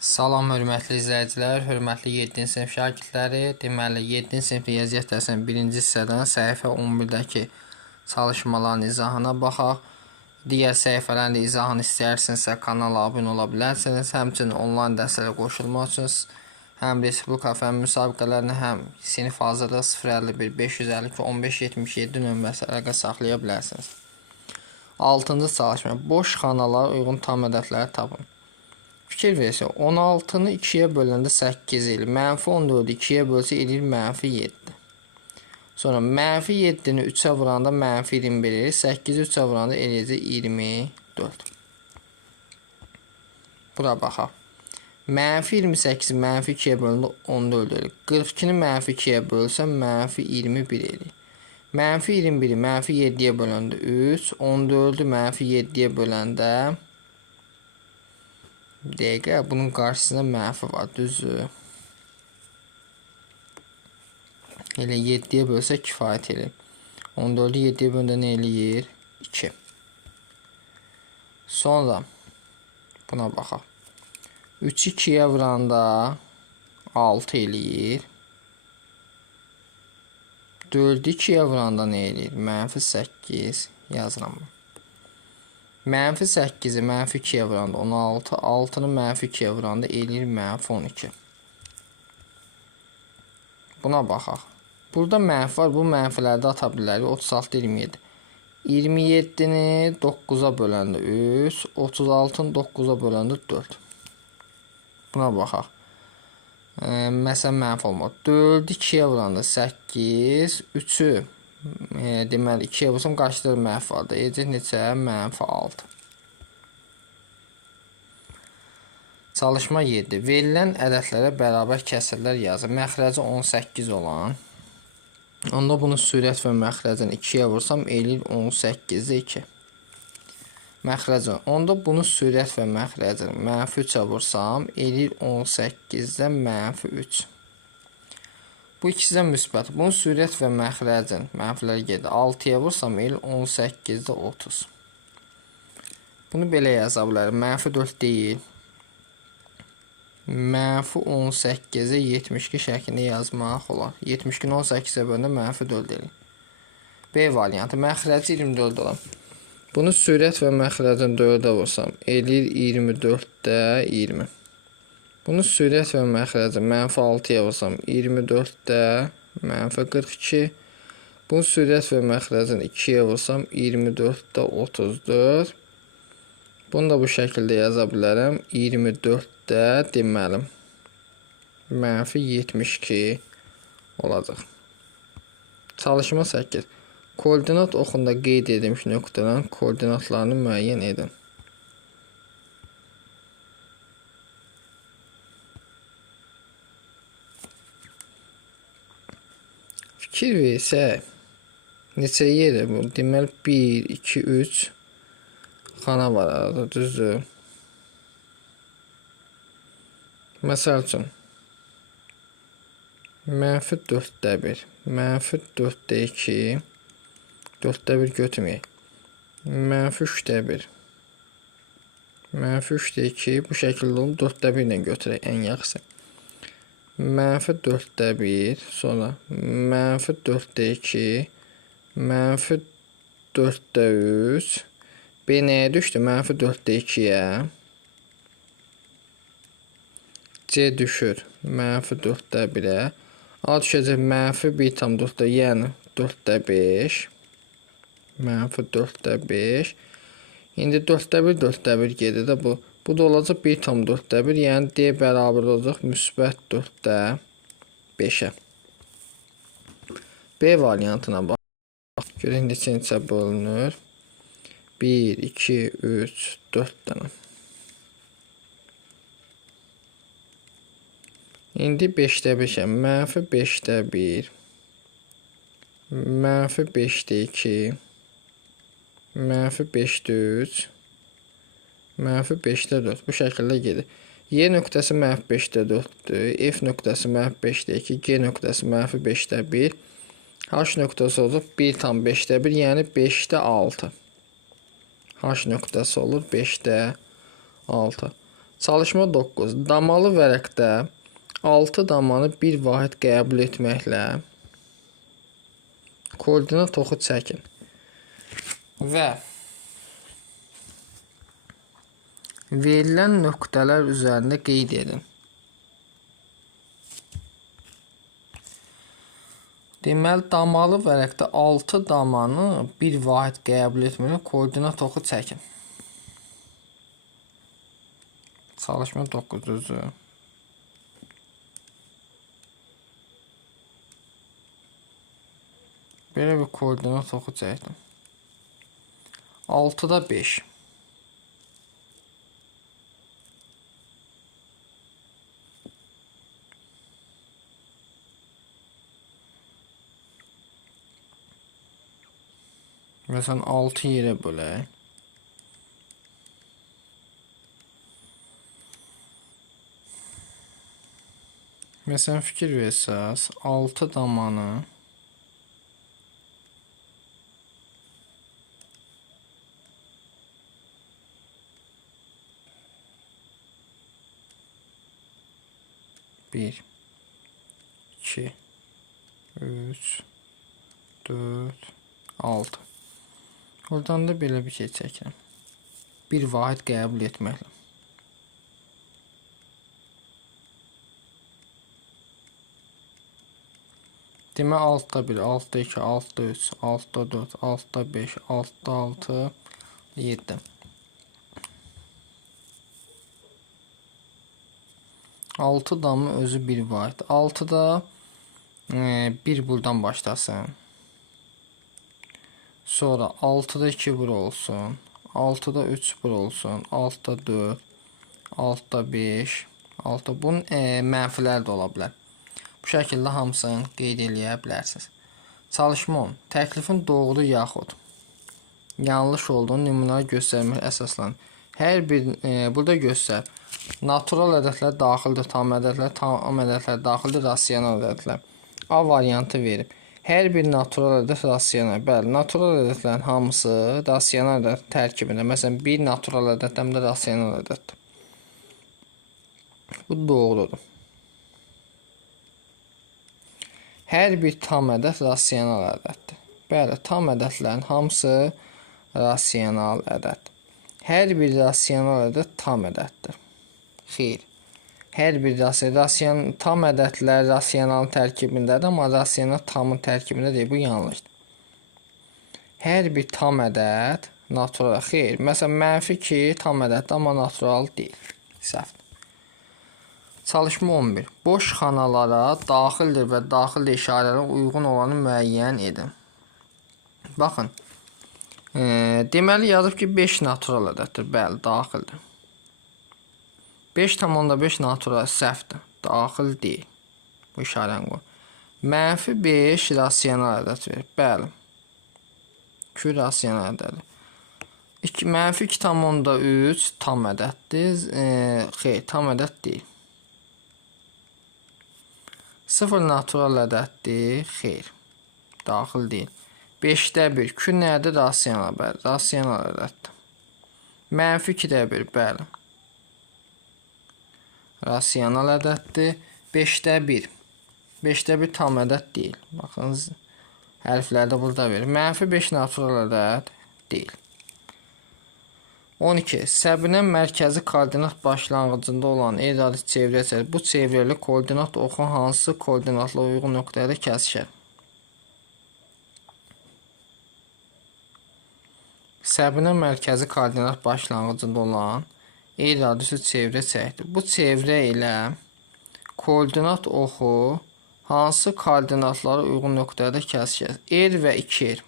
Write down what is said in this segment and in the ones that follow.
Salam hörmətli izləyicilər, hörmətli 7-ci sinif şagirdləri. Deməli 7-ci sinif riyaziyyat dərsinin 1-ci hissədən səhifə 11-dəki çalışmaların izahına baxaq. Digər səhifələrin də izahını istəyirsinizsə kanala abunə ola bilərsiniz. Həmçinin onlayn dərslərə qoşulmaq üçün həm respublika fən müsabiqələrini, həm sinif hazırlıq 051 552 15 77 nömrəsi əlaqə saxlaya bilərsiniz. 6-cı çalışma. Boş xanalara uyğun tam ədədləri tapın. Fikir versə, 16-nı 2-yə böləndə 8 eləyir. -14-ü 2-yə bölsə eləyir -7. Sonra -7-ni 3-ə vuranda -21 eləyir. 8-i 3-ə vuranda eləyəcək 24. Bura baxaq. -28-i -2-yə böləndə 14 eləyir. 42-ni -2-yə bölsəm -21 eləyir. -21-i -7-yə böləndə 3, 14-ü -7-yə böləndə dəqiqə, bunun qarşısında mənfi var, düzdür. Elə 7-yə bölsək kifayət edir. 14-ü 7-yə böləndə nə eləyir? 2. Sonra buna baxaq. 3-ü 2-yə vuranda 6 eləyir. 4-ü 2-yə vuranda nə eləyir? -8 yazıram. -8-i -2-yə vuranda 16, 6-nı -2-yə vuranda eləyir -12. Buna baxaq. Burada mənfi var, bu mənfiləri də ata bilərik. 36, 27. 27-ni 9-a böləndə 3, 36-nı 9-a böləndə 4. Buna baxaq. Məsələn, mənfi olmaq. 4-ü 2-yə vuranda 8, 3-ü deməli 2-yə vursam qarşıda mənfi vardır. Eləcək neçə? -6. Çalışma 7. Verilən ədədlərə bərabər kəsrlər yazın. Məxrəci 18 olan. Onda bunu sürət və məxrəcini 2-yə vursam eləyir 18-də 2. Məxrəcini. Onda bunu sürət və məxrəcini -3-ə vursam eləyir 18-də -3. Bu ikisi də müsbət. Bunun sürət və məxrəcin mənfilər gedir. 6-ya vursam eləyir 18-də 30. Bunu belə yaza bilərim. -4 deyil. -18-ə 72 şəklində yazmaq olar. 72-ni 18-ə böləndə -4 eləyir. B variantı. Məxrəci 24 olan. Bunu sürət və məxrəcin 4-ə vursam eləyir 24-də 20. Bunu sürət və məxrəcin -6-ya vursam 24-də -42. Bunu sürət və məxrəcin 2-yə vursam 24-də 34. Bunu da bu şəkildə yaza bilərəm. 24-də deməlim -72 olacaq. Çalışma 8. Koordinat oxunda qeyd edilmiş nöqtələrin koordinatlarını müəyyən edin. Fikir versək, neçə yerə bu? Deməli 1, 2, 3 xana var arada, düzdür. Məsəl üçün -4-də 1, -4-də 2, 4-də 1 götürməyək. -3-də 1, -3-də 2 bu şəkildə olub 4-də 1 ilə götürək ən yaxşı. -4-də 1, sonra -4-də 2, -4-də 3. B nəyə düşdü? -4-də 2-yə. C düşür -4-də 1-ə. A düşəcək -1,4-də, yəni 4-də 5. -4-də 5. İndi 4-də 1, 4-də 1 gedir də bu. Bu da olacaq 1,4-də 1, yəni D bərabər olacaq müsbət 4-də 5-ə. B variantına bax. Görək neçə bölünür. 1, 2, 3, 4 dənə. İndi 5-də 5-ə. -5-də 1. -5-də 2. -5-də 3. -5-də 4. Bu şəkildə gedir. Y nöqtəsi -5-də 4-dür. F nöqtəsi -5-də 2. G nöqtəsi -5-də 1. H nöqtəsi olacaq 1,5-də 1, yəni 5-də 6. H nöqtəsi olur 5-də 6. Çalışma 9. Damalı vərəqdə 6 damanı bir vahid qəbul etməklə koordinat oxu çəkin və verilən nöqtələr üzərində qeyd edin. Deməli, damalı vərəqdə 6 damanı bir vahid qəbul etməklə koordinat oxu çəkin. Çalışma 9. Belə bir koordinat oxu çəkdim. 6-da 5. Məsələn 6 yerə bölək. Məsələn fikir versəz 6 damanı bir, 2, 3, 4, 6. Buradan da belə bir şey çəkirəm. Bir vahid qəbul etməklə. Demək 6-da 1, 6-da 2, 6-da 3, 6-da 4, 6-da 5, 6-da 6, 7. 6 damı özü bir vahid. 6-da 1 buradan başlasın. Sonra 6-da 2 bura olsun. 6-da 3 bura olsun. 6-da 4, 6-da 5, 6-da bunun mənfilər də ola bilər. Bu şəkildə hamısını qeyd eləyə bilərsiniz. Çalışma 10. Təklifin doğru yaxud yanlış olduğunu nümunələr göstərmək əsaslanır. Hər bir burada göstər. Natural ədədlər daxildir, tam ədədlər daxildir, rasional ədədlər. A variantı verib. Hər bir natural ədəd rasional. Bəli, natural ədədlərin hamısı rasional ədəd tərkibində. Məsələn, bir natural ədəd həm də rasional ədəddir. Bu doğrudur. Hər bir tam ədəd rasional ədəddir. Bəli, tam ədədlərin hamısı rasional ədəd. Hər bir rasional ədəd tam ədəddir. Xeyr. Hər bir tam ədədlər rasional tərkibindədir, amma rasional tamın tərkibində deyil. Bu yanlışdır. Hər bir tam ədəd natural. Xeyr. Məsələn, mənfi 2 tam ədəddir, amma natural deyil. Səhvdir. Çalışma 11. Boş xanalara daxildir və daxil işarələrə uyğun olanı müəyyən edin. Baxın. Deməli, yazıb ki, 5 natural ədəddir. Bəli, daxildir. 5,5 natural səhvdir. Daxil deyil. Bu işarəni qoy. Mənfi 5 rasional ədəd verir. Bəli. 2 rasional ədədir. Mənfi 2,3 tam ədəddir. Xeyr, tam ədəd deyil. 0 natural ədəddir. Xeyr. Daxil deyil. 5-də 1. Q nədir? Rasional. Bəli. Rasional ədəddir. Mənfi 2-də 1. Bəli. Rasional ədəddir. 5-də 1. 5-də 1 tam ədəd deyil. Baxınız, hərflərdə burada verir. Mənfi 5 natural ədəd deyil. 12. Səbinin mərkəzi koordinat başlanğıcında olan iradi çevrə. Bu çevrəli koordinat oxu hansı koordinatla uyğun nöqtədə kəsişər? Səbinin mərkəzi koordinat başlanğıcında olan radisi çevrə çəkdir. Bu çevrə ilə koordinat oxu hansı koordinatlara uyğun nöqtədə kəsişir? R və 2R.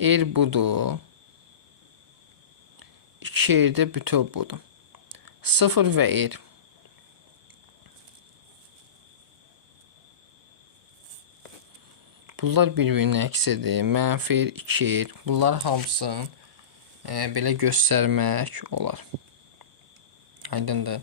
R budur. 2R-də bütöv budur. 0 və R. Bunlar bir-birini əks edir. Mənfi 2R. Bunlar hamısını belə göstərmək olar. Aydındır.